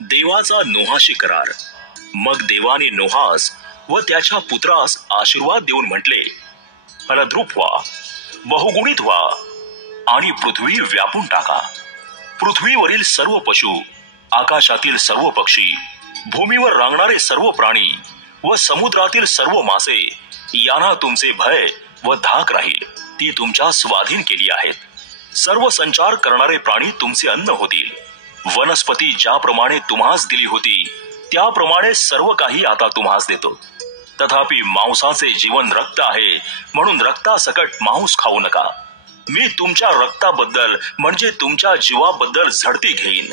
देवाचा नोहाशी करार। मग देवाने नोहास व त्याच्या पुत्रास आशीर्वाद देऊन म्हटले, फलद्रूप व्हा, बहुगुणित व्हा आणि पृथ्वी व्यापून टाका। पृथ्वीवरील सर्व पशु, आकाशातील सर्व पक्षी, भूमीवर रांगणारे सर्व प्राणी व समुद्रातील सर्व मासे यांना तुमचे भय व धाक राहील। ती तुमच्या स्वाधीन केली आहेत। सर्व संचार करणारे प्राणी तुमचे अन्न होतील। वनस्पती ज्याप्रमाणे तुम्हास दिली होती त्याप्रमाणे सर्व काही आता तुम्हास देतो। तथापि मांसाचे जीवन रक्त आहे, म्हणून रक्तासकट मांस खाऊ नका। मी तुमच्या रक्ताबद्दल म्हणजे तुमच्या जीवाबद्दल झडती घेईन।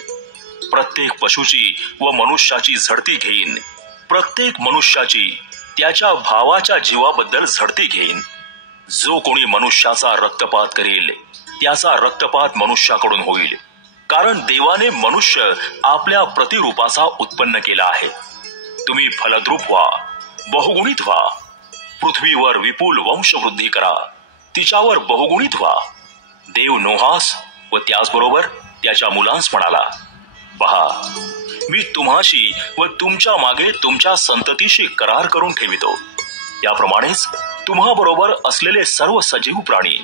प्रत्येक पशुची व मनुष्याची झडती घेईन। प्रत्येक मनुष्याची त्याच्या भावाच्या जीवाबद्दल झडती घेईन। जो कोणी मनुष्याचा रक्तपात करेल त्याचा रक्तपात मनुष्याकडून होईल, कारण देवाने मनुष्य आपल्या प्रतिरूपाचा उत्पन्न केला आहे। तुम्ही फलद्रूप व्हा, बहुगुणित व्हा, पृथ्वीवर विपुल वंशवृद्धी करा, तिच्यावर बहुगुणित व्हा। देव नोहास व त्याचबरोबर त्याच्या मुलांस म्हणाला, पहा, मी तुम्हाशी व तुमच्या मागे तुमच्या संततीशी करार करून ठेवितो। त्याप्रमाणेच तुम्हाबरोबर असलेले सर्व सजीव प्राणी,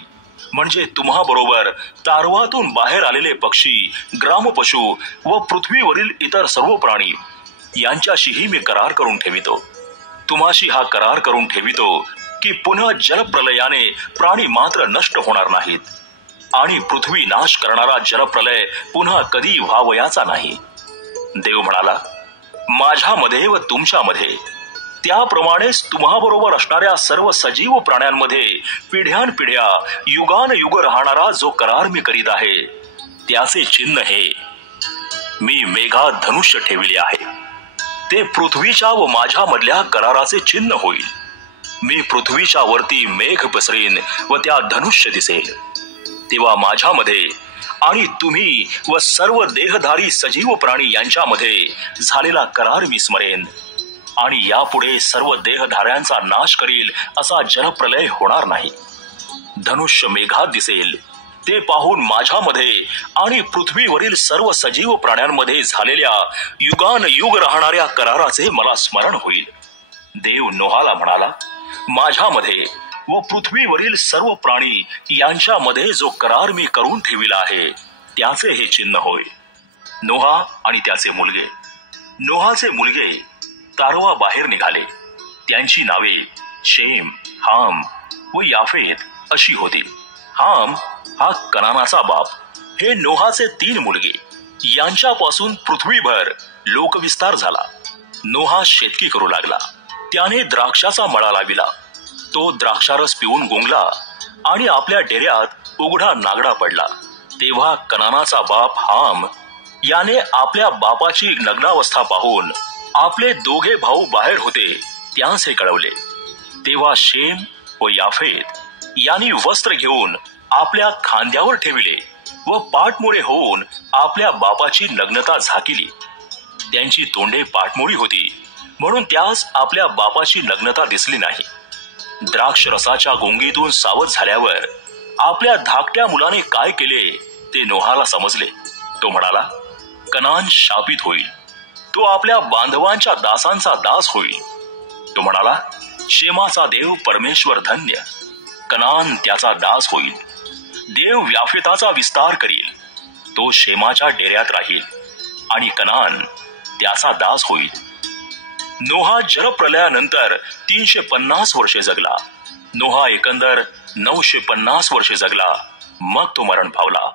म्हणजे तुम्हाबरोबर तारवातून बाहेर आलेले पक्षी, ग्रामपशु व पृथ्वीवरील इतर सर्व प्राणी यांच्याशीही मी करार करून ठेवितो। तुम्हाशी हा करार करून ठेवितो की पुन्हा जलप्रलयाने प्राणी मात्र नष्ट होणार नाहीत आणि पृथ्वी नाश करणारा जलप्रलय पुन्हा कधी व्हावयाचा नाही। देव म्हणाला, माझ्यामध्ये व तुमच्यामध्ये त्याप्रमाणेच तुम्हाबरोबर असणाऱ्या सर्व सजीव प्राण्यांमध्ये पिढ्यानपिढ्या युगानयुग राहणारा जो करार मी करीत आहे त्याचे चिन्ह हे, मी मेघात धनुष्य ठेविले आहे। ते पृथ्वीच्या व माझ्यामधल्या कराराचे चिन्ह होईल। मी पृथ्वीच्या वरती मेघ पसरेन व त्या धनुष्य दिसेल। तेव्हा माझ्यामध्ये आणि तुम्ही व सर्व देहधारी सजीव प्राणी यांच्यामध्ये झालेला करार मी स्मरेन आणि यापुढे सर्व देहधाऱ्यांचा नाश करील असा जलप्रलय होणार नाही। धनुष्य मेघात दिसेल, ते पाहून माझ्यामध्ये आणि पृथ्वीवरील सर्व सजीव प्राण्यांमध्ये झालेल्या युगानयुग राहणाऱ्या कराराचे मला स्मरण होईल। देव नोहाला म्हणाला, माझ्यामध्ये व पृथ्वीवरील सर्व प्राणी यांच्यामध्ये जो करार मी करून ठेविला आहे त्याचे हे चिन्ह होय। नोहा आणि त्याचे मुलगे। नोहाचे मुलगे तारवा बाहेर निघाले। त्यांची नावे शेम, हाम व याफेत अशी होती। हाम हा कनानाचा बाप। हे नोहाचे 3 मुलगे। यांच्यापासून पृथ्वीभर लोकविस्तार झाला। नोहा शेतकी करू लागला। त्याने द्राक्षाचा मळा लाविला। तो द्राक्षारस पिऊन गुंगला आणि आपल्या डेऱ्यात उघडा नागडा पडला। तेव्हा कनानाचा बाप हाम याने आपल्या बापाची नग्नावस्था पाहून आपले दोघे भाऊ बाहेर होते त्यास हे कळवले। तेव्हा शेम व याफेत यांनी वस्त्र घेऊन आपल्या खांद्यावर ठेविले व पाठमोरे होऊन आपल्या बापाची नग्नता झाकिली। त्यांची तोंडे पाठमोरी होती, म्हणून त्यास आपल्या बापाची नग्नता दिसली नाही। द्राक्ष रसाच्या गुंगीतून सावध झाल्यावर आपल्या धाकट्या मुलाने काय केले ते नोहाला समजले। तो म्हणाला, कनान शापित होईल, तो आपल्या बांधवांच्या दासांचा दास होईल। तो म्हणाला, शेमाचा देव परमेश्वर धन्य, कनान त्याचा दास होईल। देव याफेताचा विस्तार करील, तो शेमाच्या डेऱ्यात राहील आणि कनान त्याचा दास होईल। नोहा जलप्रलयानंतर 350 वर्षे जगला। नोहा एकंदर 950 वर्षे जगला, मग तो मरण पावला।